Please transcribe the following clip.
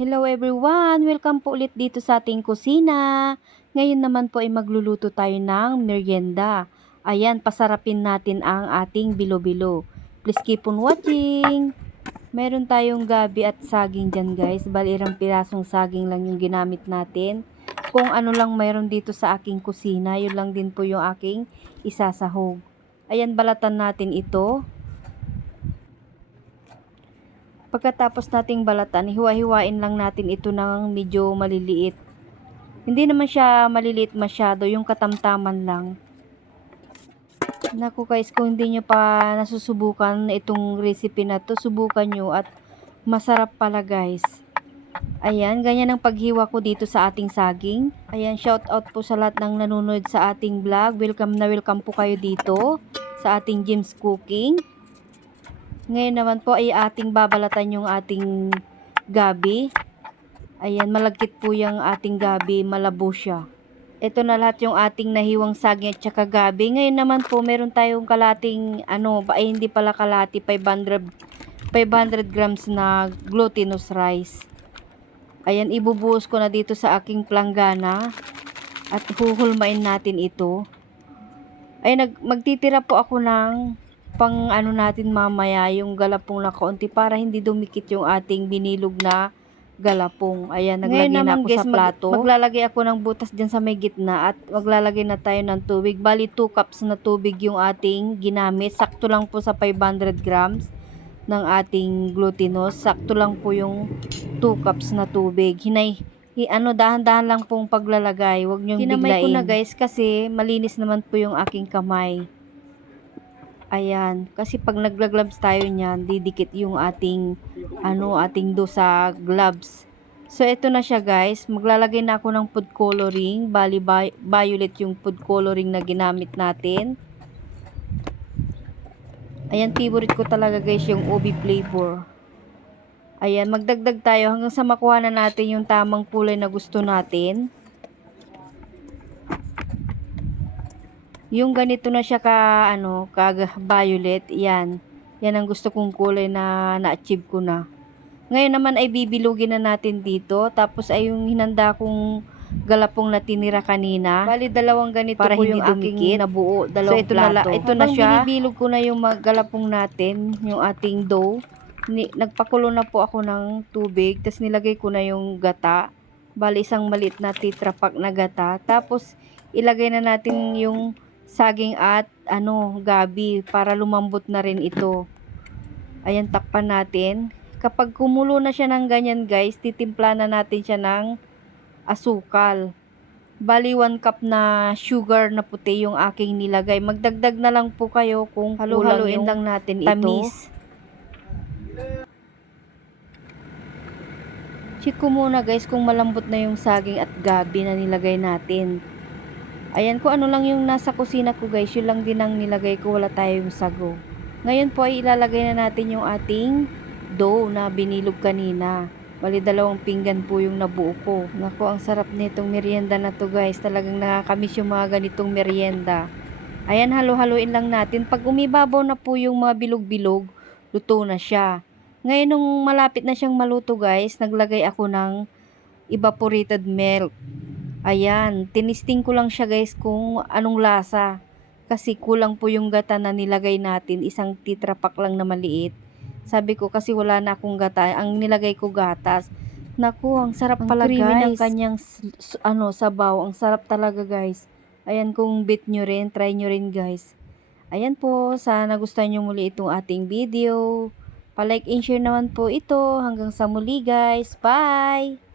Hello everyone! Welcome po ulit dito sa ating kusina. Ngayon naman po ay magluluto tayo ng merienda. Ayan, pasarapin natin ang ating bilo-bilo. Please keep on watching. Meron tayong gabi at saging dyan guys. Bali irang pirasong saging lang yung ginamit natin. Kung ano lang mayroon dito sa aking kusina, yun lang din po yung aking isasahog. Ayan, balatan natin ito. Pagkatapos nating balatan, hiwa-hiwain lang natin ito ng medyo maliliit. Hindi naman siya maliliit masyado, yung katamtaman lang. Naku guys, kung hindi nyo pa nasusubukan itong recipe na to, subukan nyo at masarap pala guys. Ayan, ganyan ang paghiwa ko dito sa ating saging. Ayan, shout out po sa lahat ng nanonood sa ating vlog. Welcome na welcome po kayo dito sa ating Jim's Cooking. Ngayon naman po ay ating babalatan yung ating gabi. Ayan, malagkit po yung ating gabi, malabo siya. Ito na lahat yung ating nahiwang saging at saka gabi. Ngayon naman po, meron tayong kalating, ay hindi pala kalati, 500 grams na glutinous rice. Ayan, ibubuhos ko na dito sa aking planggana at huhulmain natin ito. Ay, magtitira po ako ng pang natin mamaya yung galapong na kaunti para hindi dumikit yung ating binilog na galapong. Ayan, naglagay na ako guys, sa plato. Maglalagay ako ng butas dyan sa may gitna at maglalagay na tayo ng tubig. Bali 2 cups na tubig yung ating ginamit. Sakto lang po sa 500 grams ng ating glutinous. Sakto lang po yung 2 cups na tubig. Dahan-dahan lang pong paglalagay. Huwag niyong biglain. Hinamay ko na guys kasi malinis naman po yung aking kamay. Ayan, kasi pag nagla-gloves tayo niyan, didikit yung ating dough sa gloves. So ito na siya guys, maglalagay na ako ng food coloring, bali violet yung food coloring na ginamit natin. Ayan, favorite ko talaga guys yung ubi flavor. Ayan, magdagdag tayo hanggang sa makuha na natin yung tamang kulay na gusto natin. Yung ganito na siya violet, yan. Yan ang gusto kong kulay na na-achieve ko na. Ngayon naman ay bibilugin na natin dito. Tapos ay yung hinanda kong galapong na tinira kanina. Bali dalawang ganito para po yung aking nabuo, dalawang so, plato. Ito na siya. Binibilog ko na yung galapong natin, yung ating dough. Nagpakulo na po ako ng tubig. Tapos nilagay ko na yung gata. Bali isang maliit na tetra pack na gata. Tapos ilagay na natin yung saging at gabi para lumambot na rin ito. Ayan, takpan natin. Kapag kumulo na siya ng ganyan guys, titimpla na natin siya ng asukal. Bali 1 cup na sugar na puti yung aking nilagay. Magdagdag na lang po kayo kung halo-haloin lang natin tamis. Check ko muna guys kung malambot na yung saging at gabi na nilagay natin. Ayan, kung ano lang yung nasa kusina ko guys, yun lang din ang nilagay ko, wala tayong sago. Ngayon po ay ilalagay na natin yung ating dough na binilog kanina. Bali 2 pinggan po yung nabuo ko. Naku, ang sarap nitong merienda na to guys. Talagang nakakamiss yung mga ganitong merienda. Ayan, halo-haloin lang natin. Pag umibabaw na po yung mga bilog-bilog, luto na siya. Ngayon nung malapit na siyang maluto guys, naglagay ako ng evaporated milk. Ayan, tinisting ko lang siya guys kung anong lasa. Kasi kulang po yung gata na nilagay natin, isang tetra pack lang na maliit. Sabi ko kasi wala na akong gata, ang nilagay ko gatas. Naku, ang sarap pala guys. Ang creamy ng kanyang sabaw, ang sarap talaga guys. Ayan, kung bet nyo rin, try nyo rin guys. Ayan po, sana gustuhan nyo muli itong ating video. Pa-like and share naman po ito. Hanggang sa muli guys, bye!